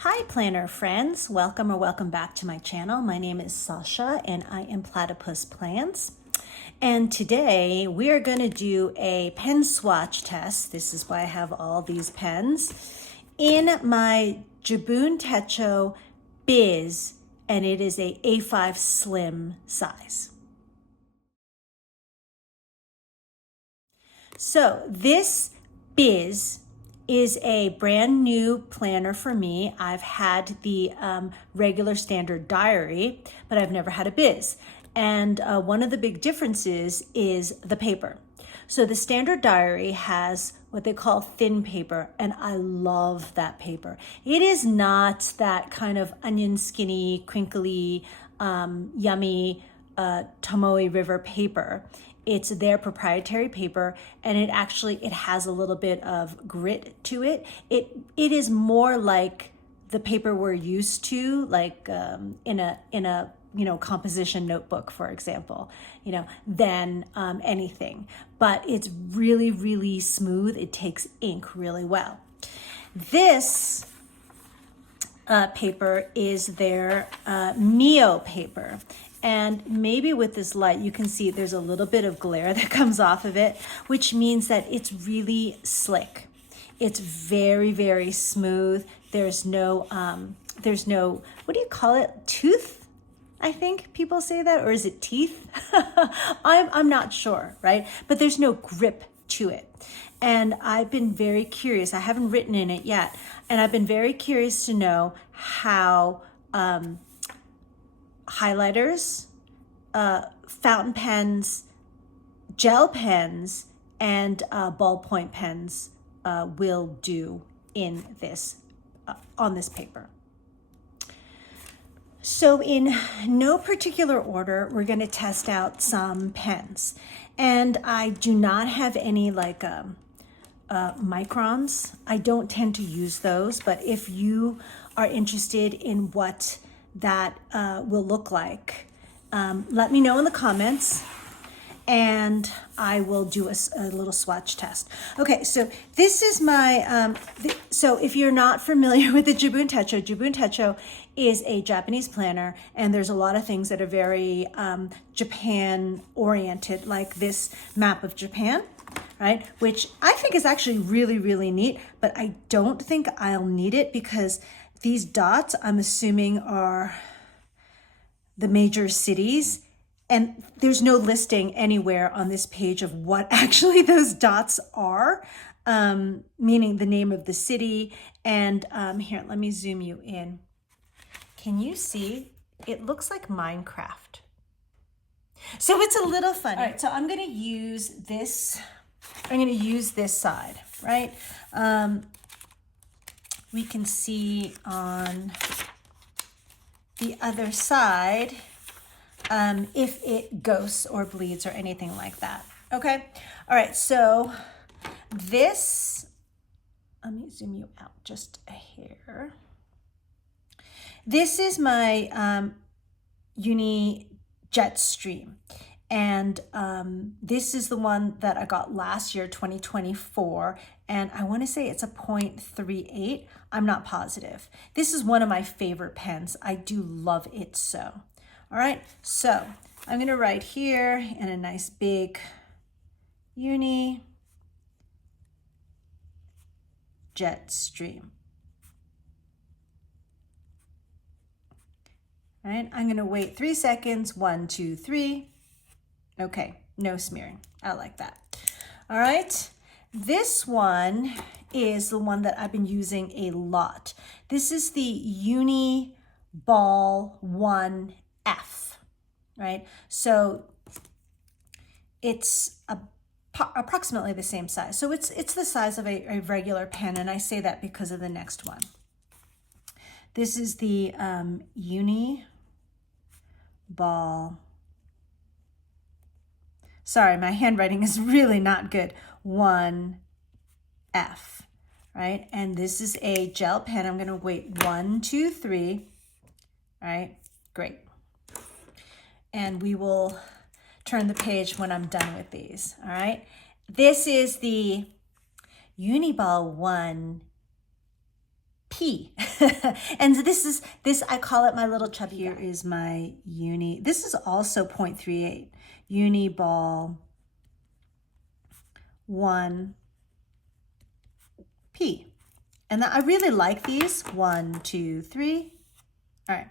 Hi planner friends, welcome or welcome back to my channel. My name is Sasha and I am Platypus Plans. And today we are going to do a pen swatch test. This is why I have all these pens in my Jabun Techo Biz, and it is a A5 slim size. So this Biz is a brand new planner for me. I've had the regular standard diary, but I've never had a Biz. And one of the big differences is the paper. So the standard diary has what they call thin paper, and I love that paper. It is not that kind of onion skinny, crinkly, yummy Tomoe River paper. It's their proprietary paper, and it has a little bit of grit to it. It is more like the paper we're used to, like in a composition notebook, for example, than anything. But it's really, really smooth. It takes ink really well. This paper is their MIO paper. And maybe with this light, you can see there's a little bit of glare that comes off of it, which means that it's really slick. It's very, very smooth. There's no, what do you call it? Tooth? I think people say that, or is it teeth? I'm not sure, right? But there's no grip to it. And I've been very curious. I haven't written in it yet. And I've been very curious to know how highlighters, fountain pens, gel pens, and ballpoint pens will do in this, on this paper. So in no particular order, we're going to test out some pens. And I do not have any like microns. I don't tend to use those, but if you are interested in what that will look like, let me know in the comments and I will do a little swatch test. Okay, so this is my, so if you're not familiar with the Jabun Techo is a Japanese planner, and there's a lot of things that are very Japan oriented, like this map of Japan, right? Which I think is actually really, really neat, but I don't think I'll need it because these dots, I'm assuming, are the major cities, and there's no listing anywhere on this page of what actually those dots are, meaning the name of the city. And here, let me zoom you in. Can you see? It looks like Minecraft. So it's a little funny. All right, so I'm going to use this. I'm going to use this side, right? We can see on the other side if it ghosts or bleeds or anything like that. Okay. All right. So this, let me zoom you out just a hair. This is my Uni Jet Stream. And this is the one that I got last year, 2024. And I want to say it's a 0.38. I'm not positive. This is one of my favorite pens. I do love it so. All right, so I'm going to write here in a nice big Uni Jet Stream. All right, I'm going to wait 3 seconds. 1, 2, 3. Okay, no smearing. I like that. All right, this one is the one that I've been using a lot. This is the Uni Ball 1F, right? So it's approximately the same size. So it's the size of a regular pen, and I say that because of the next one. This is the Uni Ball. Sorry, my handwriting is really not good. 1F, right? And this is a gel pen. I'm going to wait 1, 2, 3. All right, great. And we will turn the page when I'm done with these. All right. This is the Uniball 1P. P. And this, I call it my little chubby. Here is my uni. This is also 0.38. Uni ball 1 P. And I really like these. 1, 2, 3. All right.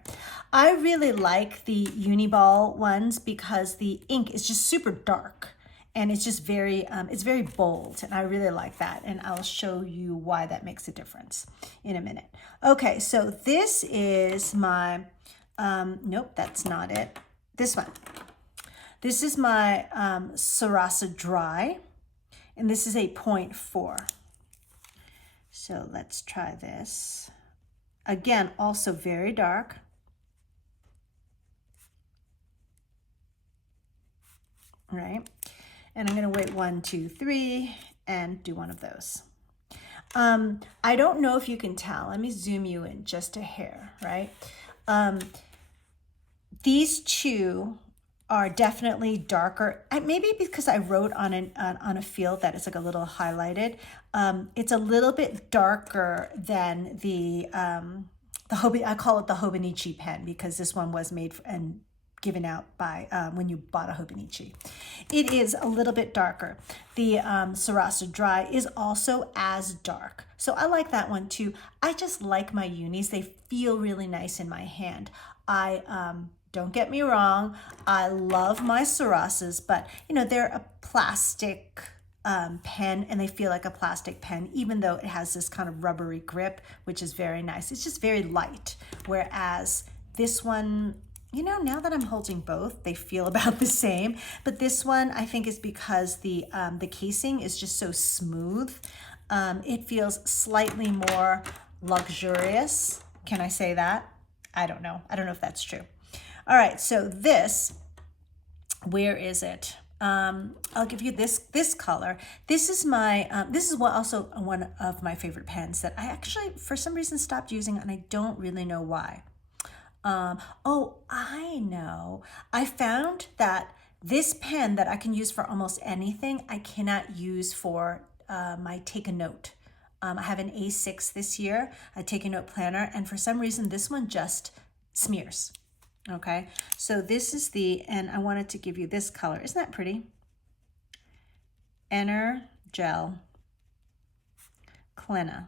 I really like the Uniball ones because the ink is just super dark and it's just very, it's very bold, and I really like that. And I'll show you why that makes a difference in a minute. Okay, so this is my, nope, that's not it. This one. This is my Sarasa Dry, and this is a 0.4. So let's try this. Again, also very dark. All right. And I'm going to wait 1, 2, 3 and do one of those. I don't know if you can tell. Let me zoom you in just a hair, right? These two are definitely darker. Maybe because I wrote on a field that is like a little highlighted. It's a little bit darker than the I call it the Hobonichi pen because this one was made and given out by when you bought a Hobonichi. It is a little bit darker. The Sarasa Dry is also as dark. So I like that one too. I just like my unis. They feel really nice in my hand. Don't get me wrong, I love my Sarasas, but you know, they're a plastic pen and they feel like a plastic pen, even though it has this kind of rubbery grip, which is very nice. It's just very light. Whereas this one, you know, now that I'm holding both, they feel about the same. But this one, I think, is because the casing is just so smooth. It feels slightly more luxurious. Can I say that? I don't know. I don't know if that's true. All right, so this, where is it? I'll give you this color. This is my, this is also one of my favorite pens that I actually, for some reason, stopped using, and I don't really know why. Oh, I know. I found that this pen that I can use for almost anything, I cannot use for my Take a Note. I have an A6 this year, a Take a Note planner, and for some reason, this one just smears. Okay, so this is and I wanted to give you this color. Isn't that pretty? Enner Gel Clenna.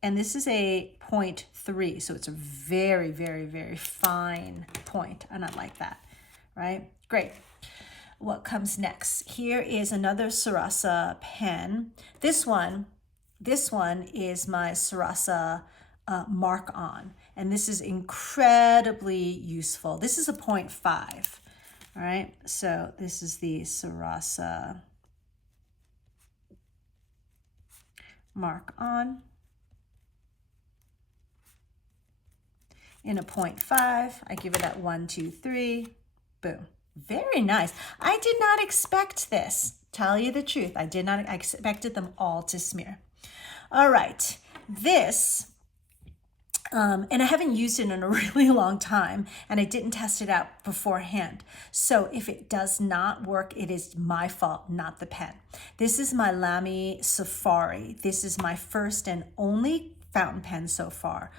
And this is a 0.3, so it's a very, very, very fine point, and I like that, right? Great. What comes next? Here is another Sarasa pen. This one is my Sarasa Mark On, and this is incredibly useful. This is a 0.5, all right? So this is the Sarasa Mark On in a 0.5. I give it that 1, 2, 3, boom. Very nice. I did not expect this. Tell you the truth, I did not. I expected them all to smear. All right, this, and I haven't used it in a really long time, and I didn't test it out beforehand. So if it does not work, it is my fault, not the pen. This is my Lamy Safari. This is my first and only fountain pen so far.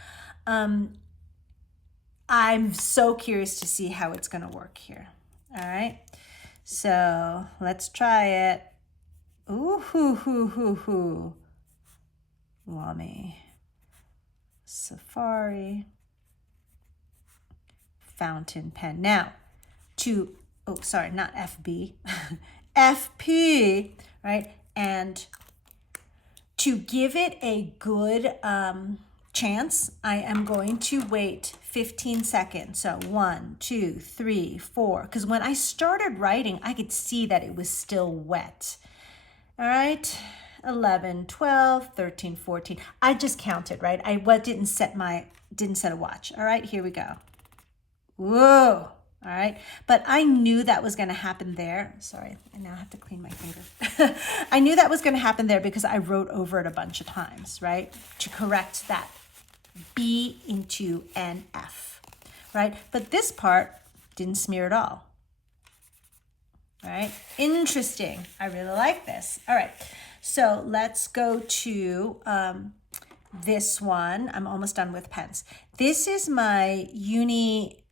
I'm so curious to see how it's going to work here. All right, so let's try it. Ooh, hoo, hoo, hoo, hoo. Lamy Safari fountain pen. Now, sorry, not FB, FP, right? And to give it a good chance, I am going to wait 15 seconds. So 1, 2, 3, 4. Because when I started writing, I could see that it was still wet. All right, 11, 12, 13, 14. I just counted, right? I didn't set a watch. All right, here we go. Whoa. All right, but I knew that was going to happen there. Sorry, I now have to clean my finger. I knew that was going to happen there because I wrote over it a bunch of times, right? To correct that B into an F, right? But this part didn't smear at all. All right, interesting. I really like this. All right, so let's go to this one. I'm almost done with pens. This is my Uni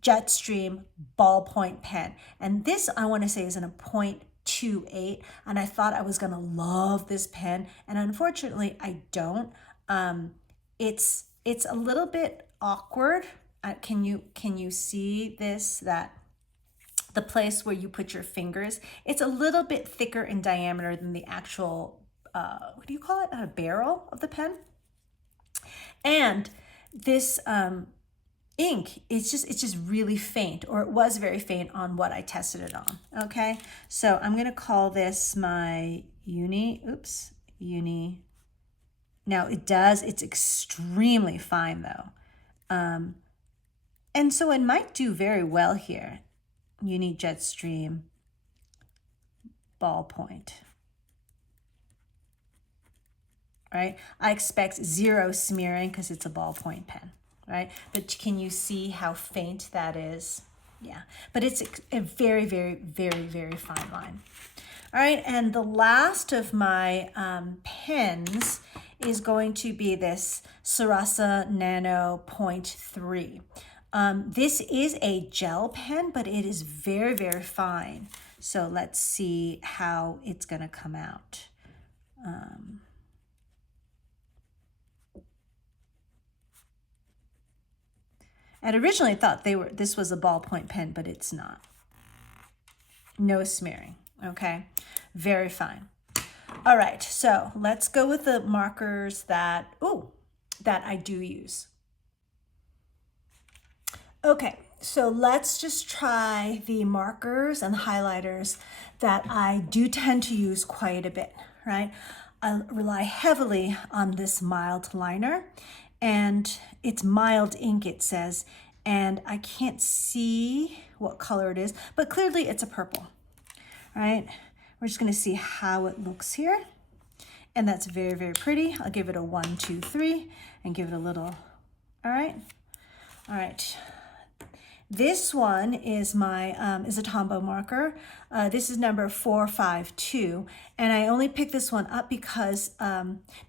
Jetstream ballpoint pen. And this, I want to say, is in a 0.28. And I thought I was going to love this pen. And unfortunately, I don't. It's a little bit awkward. Can you see this? That the place where you put your fingers, it's a little bit thicker in diameter than the actual, what do you call it? A barrel of the pen. And this ink, it's just really faint, or it was very faint on what I tested it on. Okay, so I'm gonna call this my Uni. Now it's extremely fine though. And so it might do very well here. Uni Jetstream ballpoint. Right? I expect zero smearing because it's a ballpoint pen, right? But can you see how faint that is? Yeah, but it's a very, very, very, very fine line. All right, and the last of my pens is going to be this Sarasa Nano 0.3. This is a gel pen, but it is very, very fine. So let's see how it's going to come out. I'd originally thought this was a ballpoint pen, but it's not. No smearing, okay? Very fine. All right, so let's go with the markers that I do use. Okay, so let's just try the markers and highlighters that I do tend to use quite a bit, right? I rely heavily on this mild liner, and it's mild ink, it says, and I can't see what color it is, but clearly it's a purple, right? We're just gonna see how it looks here. And that's very, very pretty. I'll give it a 1, 2, 3 and give it a little, all right? All right. This one is my is a Tombow marker. This is number 452, and I only picked this one up because,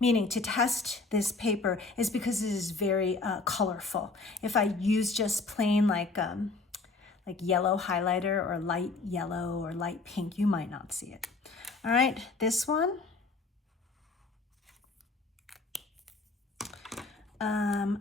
meaning to test this paper, is because it is very colorful. If I use just plain like yellow highlighter or light yellow or light pink, you might not see it. All right, this one.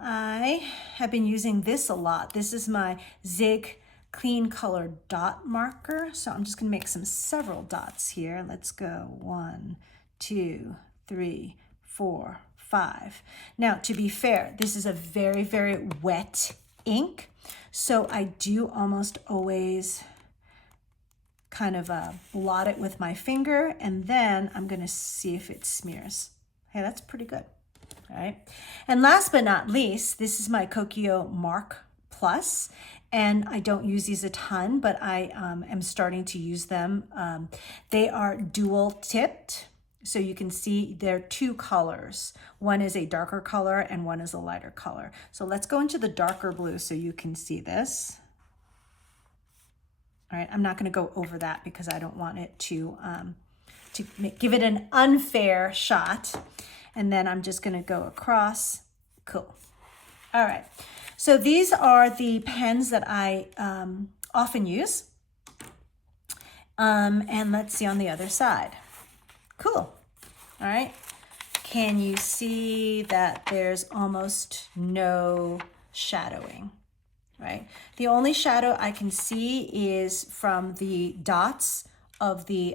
I have been using this a lot. This is my Zig clean color dot marker. So I'm just gonna make several dots here. Let's go 1, 2, 3, 4, 5. Now, to be fair, this is a very, very wet ink. So I do almost always kind of blot it with my finger, and then I'm gonna see if it smears. Hey, that's pretty good. All right. And last but not least, this is my Kokio Mark Plus, and I don't use these a ton, but I am starting to use them. They are dual tipped, so you can see they're 2 colors. One is a darker color and one is a lighter color. So let's go into the darker blue so you can see this. All right, I'm not going to go over that because I don't want it to give it an unfair shot. And then I'm just gonna go across. Cool. All right, so these are the pens that I often use. And let's see on the other side. Cool. All right, can you see that there's almost no shadowing, right? The only shadow I can see is from the dots of the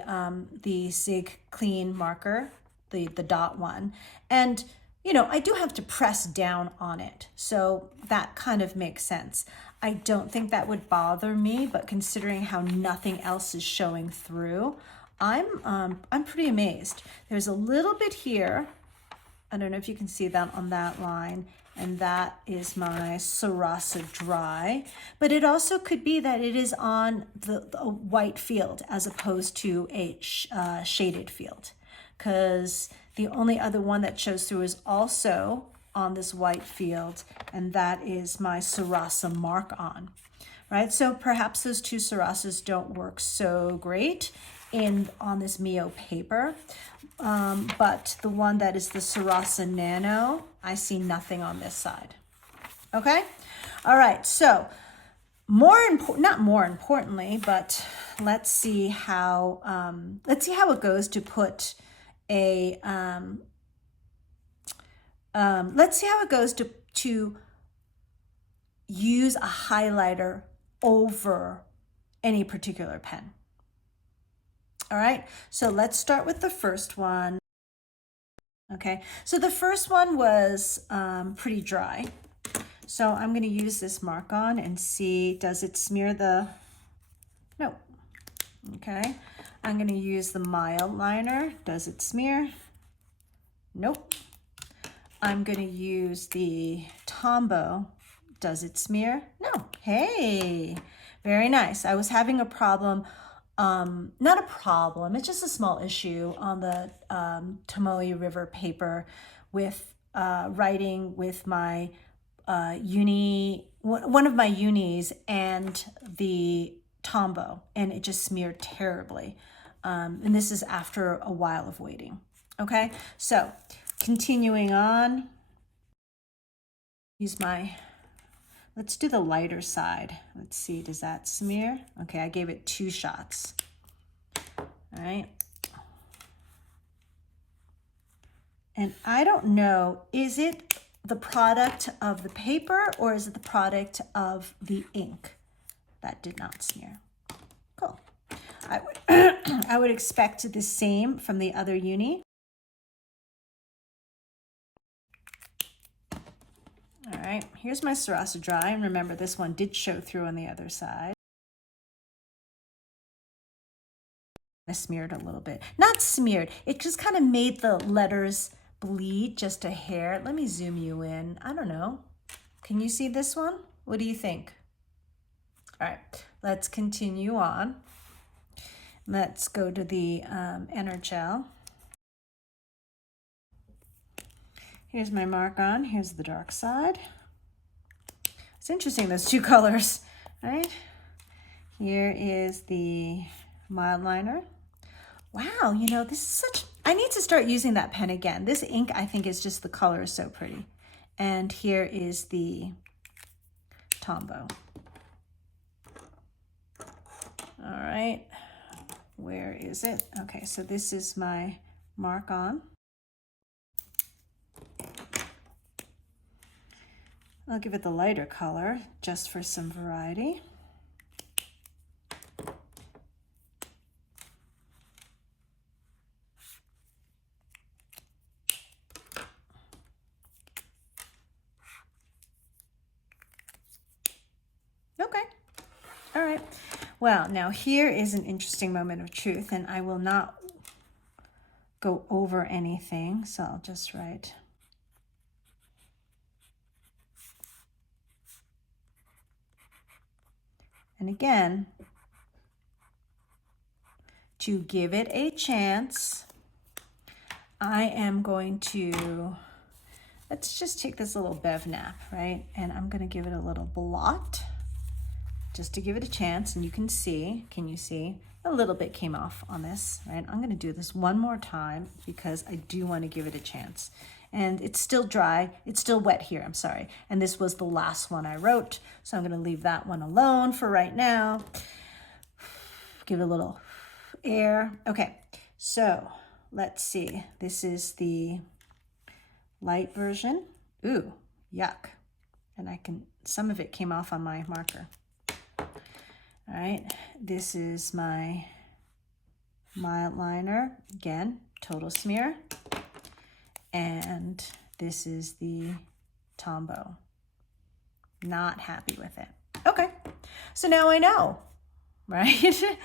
Zig Clean marker, the dot one. And, you know, I do have to press down on it. So that kind of makes sense. I don't think that would bother me, but considering how nothing else is showing through, I'm pretty amazed. There's a little bit here. I don't know if you can see that on that line. And that is my Sarasa Dry. But it also could be that it is on the white field as opposed to a shaded field, because the only other one that shows through is also on this white field, and that is my Sarasa Mark On, right? So perhaps those 2 Sarasas don't work so great on this MIO paper. But the one that is the Sarasa Nano, I see nothing on this side. Okay? All right, so not more importantly, but let's see how it goes to put a let's see how it goes to use a highlighter over any particular pen. All right, so let's start with the first one. Okay, so the first one was pretty dry. So I'm going to use this mark on and see, does it smear the, no. Okay, I'm going to use the mild liner. Does it smear? Nope. I'm going to use the Tombow. Does it smear? No. Hey, very nice. I was having a problem, not a problem, it's just a small issue on the Tomoe River paper with writing with my one of my unis and the Tombow, and it just smeared terribly. And this is after a while of waiting. Okay, so continuing on, let's do the lighter side. Let's see, does that smear? Okay, I gave it 2 shots. All right. And I don't know, is it the product of the paper or is it the product of the ink that did not smear? Cool. I would expect the same from the other uni. All right, here's my Sarasa dry, and remember this one did show through on the other side. I smeared a little bit. Not smeared, it just kind of made the letters bleed just a hair. Let me zoom you in. I don't know. Can you see this one? What do you think? All right, let's continue on. Let's go to the Energel. Here's my mark on. Here's the dark side. It's interesting, those 2 colors, right? Here is the mild liner. Wow, you know, this is such, I need to start using that pen again. This ink, I think, is just, the color is so pretty. And here is the Tombow. All right, where is it? Okay, so this is my mark on. I'll give it the lighter color just for some variety. Okay, all right. Well, now here is an interesting moment of truth, and I will not go over anything, so I'll just write. And again, to give it a chance, I am going to, let's just take this little bev nap, right? And I'm going to give it a little blot just to give it a chance. And you can see, can you see? A little bit came off on this, right? I'm going to do this one more time because I do want to give it a chance. And it's still dry. It's still wet here, I'm sorry. And this was the last one I wrote. So I'm going to leave that one alone for right now. Give it a little air. Okay, so let's see. This is the light version. Ooh, yuck. And some of it came off on my marker. All right, this is my mild liner. Again, total smear. And this is the Tombow. Not happy with it. Okay, so now I know, right?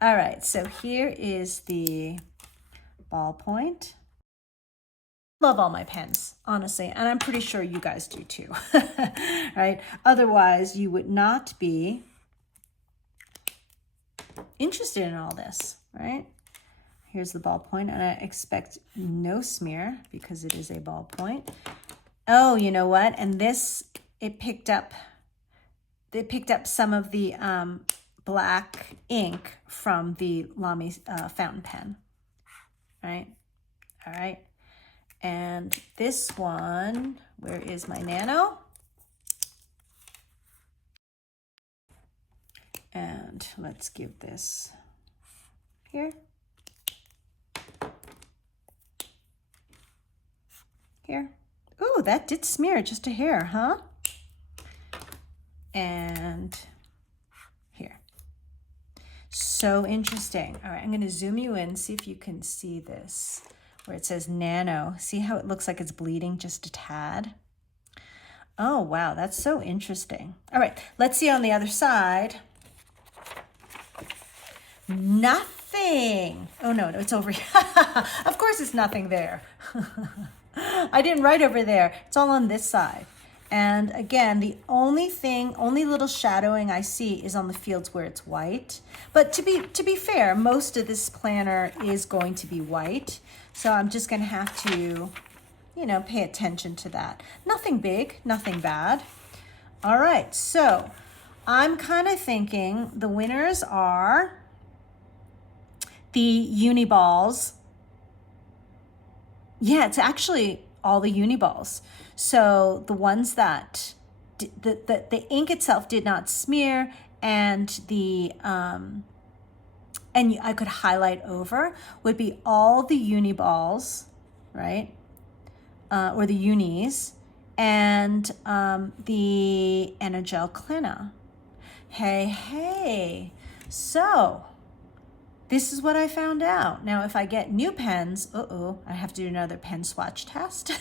All right, so here is the ballpoint. Love all my pens, honestly, and I'm pretty sure you guys do too, right? Otherwise, you would not be interested in all this, right? Here's the ballpoint, and I expect no smear because it is a ballpoint. Oh, you know what? And this, it picked up some of the black ink from the Lamy fountain pen. All right. And this one, where is my nano? And let's give this here. Here. Ooh, that did smear just a hair, huh? And here. So interesting. All right, I'm going to zoom you in, see if you can see this, where it says nano. See how it looks like it's bleeding just a tad? Oh, wow, that's so interesting. All right, let's see on the other side. Nothing. Oh, no, it's over here. Of course it's nothing there. I didn't write over there. It's all on this side. And again, the only little shadowing I see is on the fields where it's white. But to be fair, most of this planner is going to be white. So I'm just going to have to, you know, pay attention to that. Nothing big, nothing bad. All right, so I'm kind of thinking the winners are the uni balls. Yeah, it's actually all the uni balls. So the ones that the ink itself did not smear, and the and I could highlight over would be all the uni balls, right? Or the unis, and the Energel Clina. Hey, so this is what I found out. Now, if I get new pens, I have to do another pen swatch test.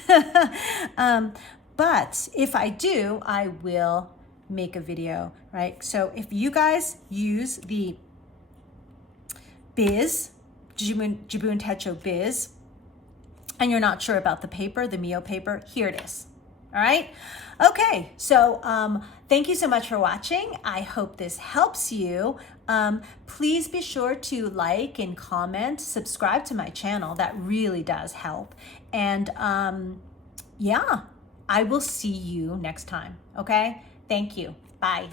But if I do, I will make a video, right? So if you guys use the Biz, Jabun Techo Biz, and you're not sure about the paper, the MIO paper, here it is. All right. Okay. So thank you so much for watching. I hope this helps you. Please be sure to like and comment, subscribe to my channel. That really does help. And yeah, I will see you next time. Okay. Thank you. Bye.